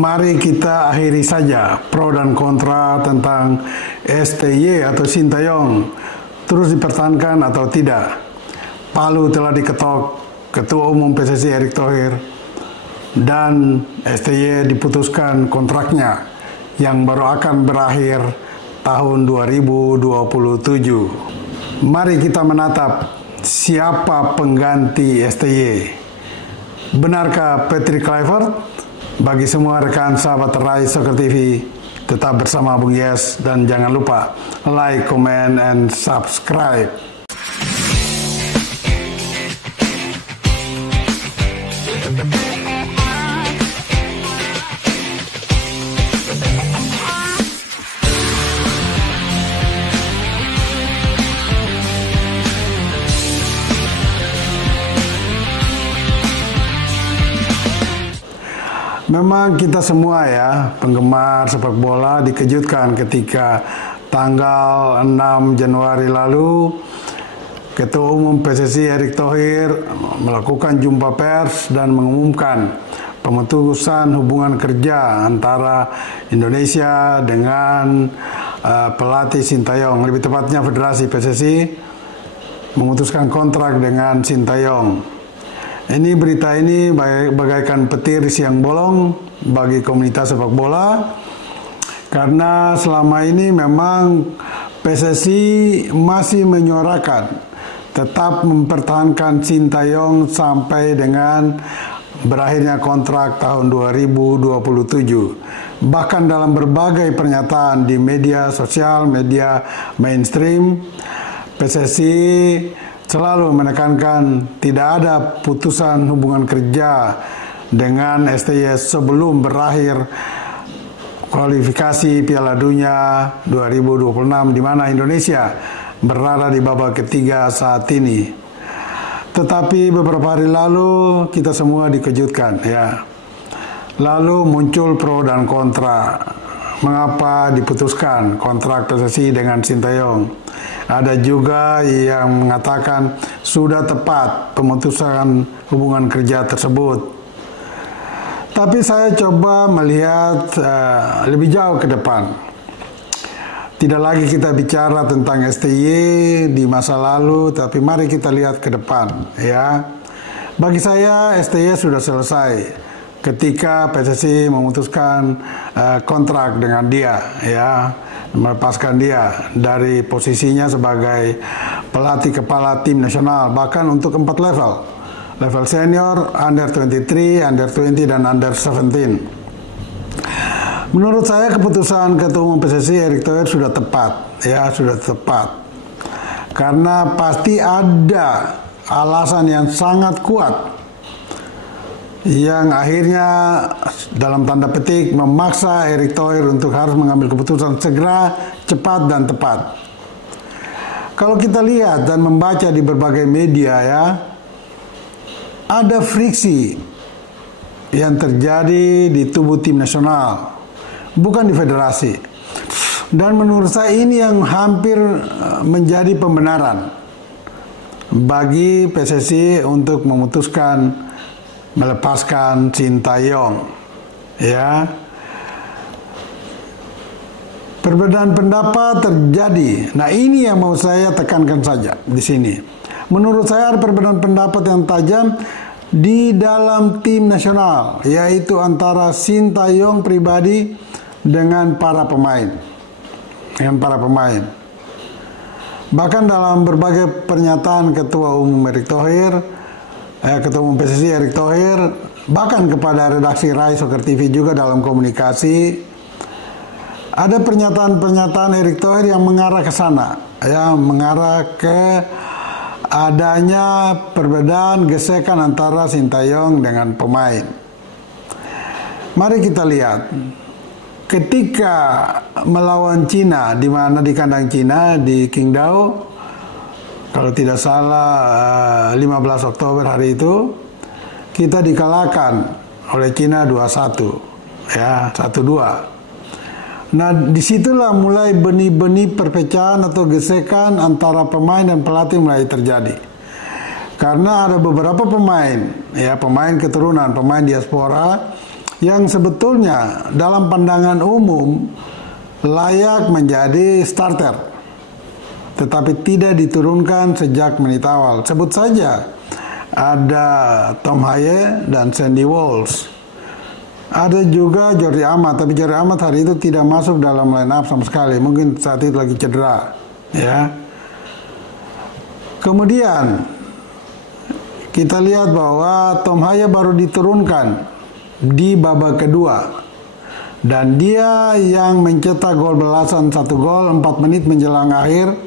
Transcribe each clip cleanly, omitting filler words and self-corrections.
Mari kita akhiri saja pro dan kontra tentang STY atau Sintayong terus dipertahankan atau tidak. Palu telah diketok Ketua Umum PSSI Erick Thohir dan STY diputuskan kontraknya yang baru akan berakhir tahun 2027. Mari kita menatap siapa pengganti STY. Benarkah Patrick Kluivert? Bagi semua rekan sahabat Rai Soccer TV, tetap bersama Bung Yes dan jangan lupa like, comment, and subscribe. Memang kita semua ya, penggemar sepak bola dikejutkan ketika tanggal 6 Januari lalu Ketua Umum PSSI Erick Thohir melakukan jumpa pers dan mengumumkan pemutusan hubungan kerja antara Indonesia dengan pelatih Sintayong. Lebih tepatnya Federasi PSSI memutuskan kontrak dengan Sintayong. Ini berita ini bagaikan petir siang bolong bagi komunitas sepak bola karena selama ini memang PSSI masih menyuarakan tetap mempertahankan Sintayong sampai dengan berakhirnya kontrak tahun 2027. Bahkan dalam berbagai pernyataan di media sosial, media mainstream, PSSI selalu menekankan tidak ada putusan hubungan kerja dengan STY sebelum berakhir kualifikasi Piala Dunia 2026 di mana Indonesia berada di babak ketiga saat ini. Tetapi beberapa hari lalu kita semua dikejutkan ya. Lalu muncul pro dan kontra. Mengapa diputuskan kontrak PSSI dengan Sintayong? Ada juga yang mengatakan sudah tepat pemutusan hubungan kerja tersebut. Tapi saya coba melihat lebih jauh ke depan. Tidak lagi kita bicara tentang STY di masa lalu, tapi mari kita lihat ke depan ya. Bagi saya STY sudah selesai ketika PSSI memutuskan kontrak dengan dia ya, melepaskan dia dari posisinya sebagai pelatih kepala tim nasional bahkan untuk 4 level senior, under 23, under 20 dan under 17. Menurut saya keputusan Ketua Umum PSSI Erick Thohir sudah tepat ya, sudah tepat karena pasti ada alasan yang sangat kuat yang akhirnya dalam tanda petik memaksa Erick Thohir untuk harus mengambil keputusan segera, cepat dan tepat. Kalau kita lihat dan membaca di berbagai media ya, ada friksi yang terjadi di tubuh tim nasional, bukan di federasi. Dan menurut saya ini yang hampir menjadi pembenaran bagi PSSI untuk memutuskan melepaskan Sintayong ya. Perbedaan pendapat terjadi. Nah, ini yang mau saya tekankan saja di sini. Menurut saya ada perbedaan pendapat yang tajam di dalam tim nasional, yaitu antara Sintayong pribadi dengan para pemain. Bahkan dalam berbagai pernyataan Ketua Umum Erick Thohir, Ketua Umum PSSI Erick Thohir, bahkan kepada redaksi Rai Soccer TV juga dalam komunikasi, ada pernyataan-pernyataan Erick Thohir yang mengarah ke sana, ya, mengarah ke adanya perbedaan gesekan antara Sintayong dengan pemain. Mari kita lihat, ketika melawan Cina, di mana di kandang Cina di Qingdao, kalau tidak salah 15 Oktober hari itu kita dikalahkan oleh Cina 2-1 ya, 1-2. Nah, disitulah mulai benih-benih perpecahan atau gesekan antara pemain dan pelatih mulai terjadi. Karena ada beberapa pemain, ya, pemain keturunan, pemain diaspora yang sebetulnya dalam pandangan umum layak menjadi starter, tetapi tidak diturunkan sejak menit awal. Sebut saja ada Tom Haye dan Sandy Walsh. Ada juga Jordi Amat, tapi Jordi Amat hari itu tidak masuk dalam line up sama sekali. Mungkin saat itu lagi cedera, ya. Kemudian kita lihat bahwa Tom Haye baru diturunkan di babak kedua, dan dia yang mencetak gol belasan, 1 gol 4 menit menjelang akhir,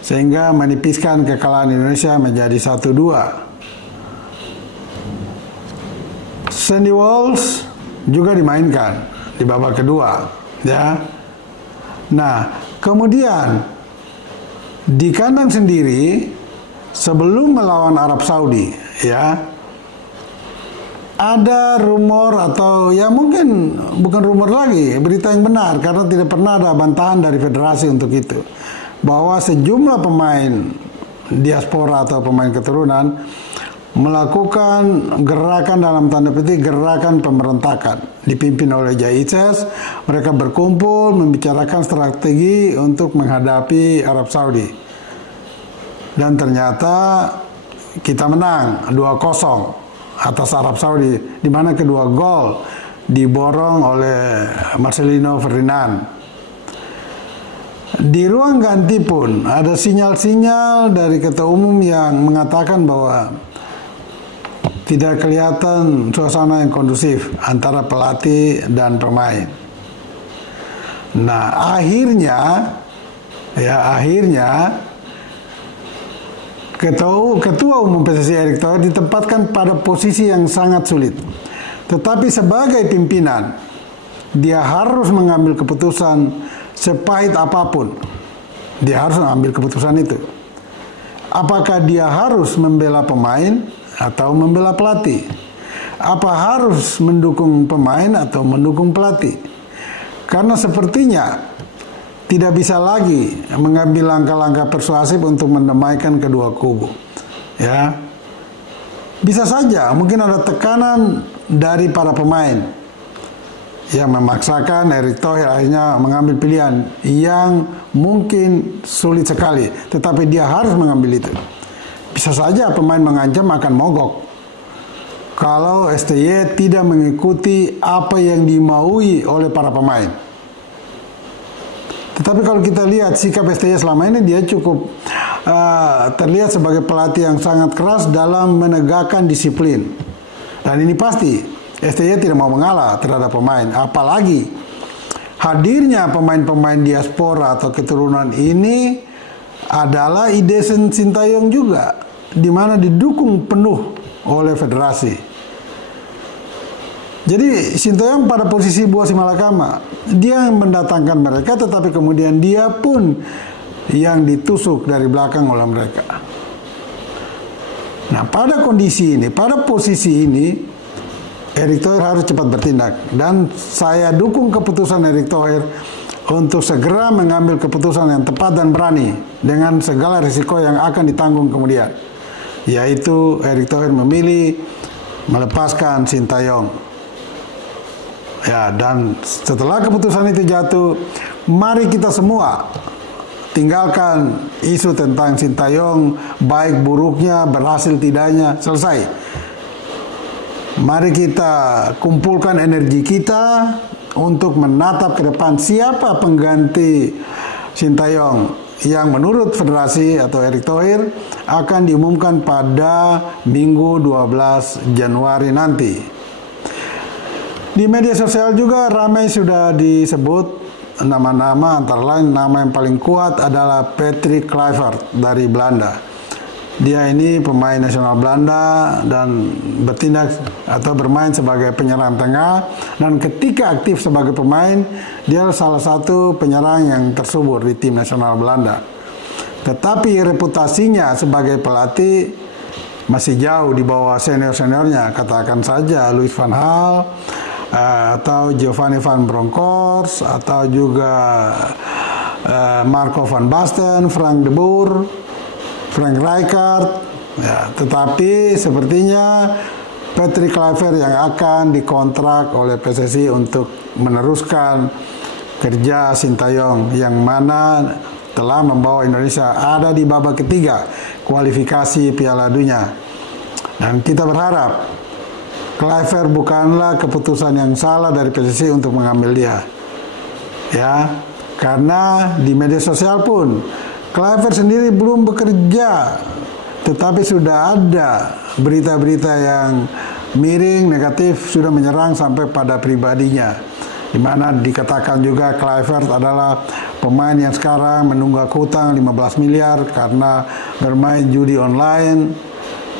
sehingga menipiskan kekalahan Indonesia menjadi 1-2. Sandy Walsh juga dimainkan di babak kedua, ya. Nah, kemudian di kandang sendiri sebelum melawan Arab Saudi, ya, ada rumor, atau ya mungkin bukan rumor lagi, berita yang benar, karena tidak pernah ada bantahan dari federasi untuk itu, bahwa sejumlah pemain diaspora atau pemain keturunan melakukan gerakan, dalam tanda petik gerakan pemberontakan, dipimpin oleh Jaises. Mereka berkumpul membicarakan strategi untuk menghadapi Arab Saudi, dan ternyata kita menang 2-0 atas Arab Saudi, di mana kedua gol diborong oleh Marcelino Ferdinand. Di ruang ganti pun ada sinyal-sinyal dari ketua umum yang mengatakan bahwa tidak kelihatan suasana yang kondusif antara pelatih dan pemain. Nah, akhirnya Ketua Umum PSSI Erick Thohir ditempatkan pada posisi yang sangat sulit. Tetapi sebagai pimpinan, dia harus mengambil keputusan sepahit apapun. Dia harus mengambil keputusan itu. Apakah dia harus membela pemain atau membela pelatih? Apa harus mendukung pemain atau mendukung pelatih? Karena sepertinya tidak bisa lagi mengambil langkah-langkah persuasif untuk mendamaikan kedua kubu, ya. Bisa saja mungkin ada tekanan dari para pemain yang memaksakan Erick Thohir akhirnya mengambil pilihan yang mungkin sulit sekali, tetapi dia harus mengambil itu. Bisa saja pemain mengancam akan mogok kalau STY tidak mengikuti apa yang dimaui oleh para pemain. Tetapi kalau kita lihat sikap STY selama ini, dia cukup terlihat sebagai pelatih yang sangat keras dalam menegakkan disiplin. Dan ini pasti STY tidak mau mengalah terhadap pemain. Apalagi hadirnya pemain-pemain diaspora atau keturunan ini adalah ide Sintayong juga, di mana didukung penuh oleh federasi. Jadi Sintayong pada posisi buah si malakama, dia yang mendatangkan mereka, tetapi kemudian dia pun yang ditusuk dari belakang oleh mereka. Nah, pada kondisi ini, pada posisi ini, Erick Thohir harus cepat bertindak, dan saya dukung keputusan Erick Thohir untuk segera mengambil keputusan yang tepat dan berani dengan segala risiko yang akan ditanggung kemudian, yaitu Erick Thohir memilih melepaskan Sintayong. Ya, dan setelah keputusan itu jatuh, mari kita semua tinggalkan isu tentang Sintayong, baik buruknya, berhasil tidaknya, selesai. Mari kita kumpulkan energi kita untuk menatap ke depan siapa pengganti Sintayong yang menurut federasi atau Erick Thohir akan diumumkan pada Minggu 12 Januari nanti. Di media sosial juga ramai sudah disebut nama-nama, antara lain nama yang paling kuat adalah Patrick Kluivert dari Belanda. Dia ini pemain nasional Belanda dan bertindak atau bermain sebagai penyerang tengah, dan ketika aktif sebagai pemain, dia salah satu penyerang yang tersubur di tim nasional Belanda. Tetapi reputasinya sebagai pelatih masih jauh di bawah senior-seniornya, katakan saja Louis van Gaal, atau Giovanni van Bronckhorst, atau juga Marco van Basten, Frank de Boer, Frank Rijkaard, ya. Tetapi sepertinya Patrick Kluivert yang akan dikontrak oleh PSSI untuk meneruskan kerja Sintayong yang mana telah membawa Indonesia ada di babak ketiga kualifikasi Piala Dunia. Dan kita berharap Kluivert bukanlah keputusan yang salah dari PSSI untuk mengambil dia. Ya, karena di media sosial pun Kluivert sendiri belum bekerja, tetapi sudah ada berita-berita yang miring, negatif sudah menyerang sampai pada pribadinya, di mana dikatakan juga Kluivert adalah pemain yang sekarang menunggak hutang 15 miliar karena bermain judi online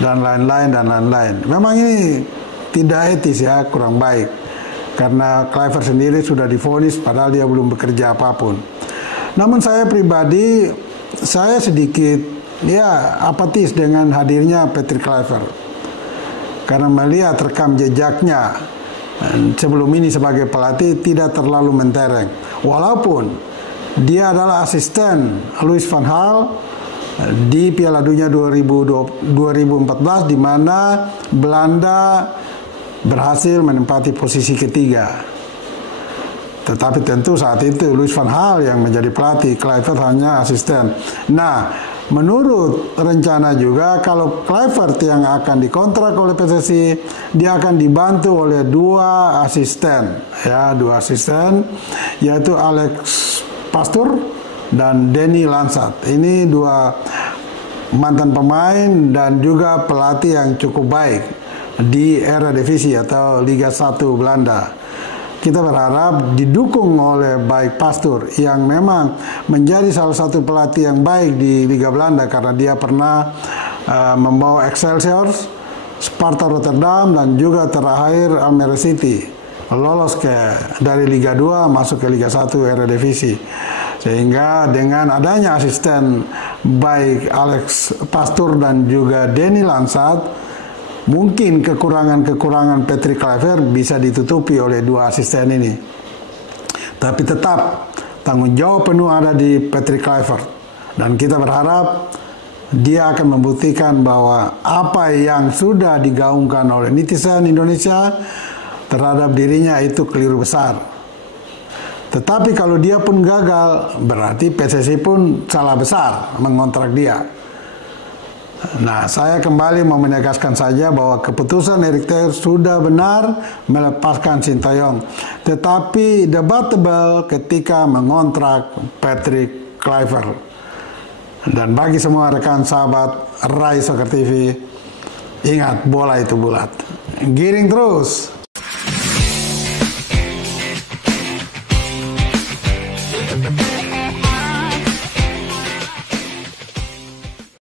dan lain-lain. Memang ini tidak etis ya, kurang baik. Karena Kluivert sendiri sudah divonis padahal dia belum bekerja apapun. Namun saya pribadi, saya sedikit ya apatis dengan hadirnya Patrick Kluivert. Karena melihat rekam jejaknya sebelum ini sebagai pelatih tidak terlalu mentereng. Walaupun dia adalah asisten Louis van Gaal di Piala Dunia 2014 di mana Belanda berhasil menempati posisi ketiga. Tetapi tentu saat itu Louis van Gaal yang menjadi pelatih, Kluivert hanya asisten. Nah, menurut rencana juga kalau Kluivert yang akan dikontrak oleh PSSI, dia akan dibantu oleh dua asisten, yaitu Alex Pastoor dan Danny Lansat. Ini dua mantan pemain dan juga pelatih yang cukup baik di Eredivisie atau Liga 1 Belanda. Kita berharap didukung oleh baik Pastoor yang memang menjadi salah satu pelatih yang baik di Liga Belanda karena dia pernah membawa Excelsior, Sparta Rotterdam dan juga terakhir Almere City lolos dari Liga 2 masuk ke Liga 1 Eredivisie. Sehingga dengan adanya asisten baik Alex Pastoor dan juga Danny Lansat, mungkin kekurangan Patrick Kluivert bisa ditutupi oleh dua asisten ini. Tapi tetap tanggung jawab penuh ada di Patrick Kluivert. Dan kita berharap dia akan membuktikan bahwa apa yang sudah digaungkan oleh netizen Indonesia terhadap dirinya itu keliru besar. Tetapi kalau dia pun gagal, berarti PSSI pun salah besar mengontrak dia. Nah, saya kembali mau menegaskan saja bahwa keputusan Erik Thohir sudah benar melepaskan Sintayong. Tetapi debatable ketika mengontrak Patrick Kluivert. Dan bagi semua rekan sahabat Rai Soccer TV, ingat bola itu bulat. Giring terus! We'll be right back.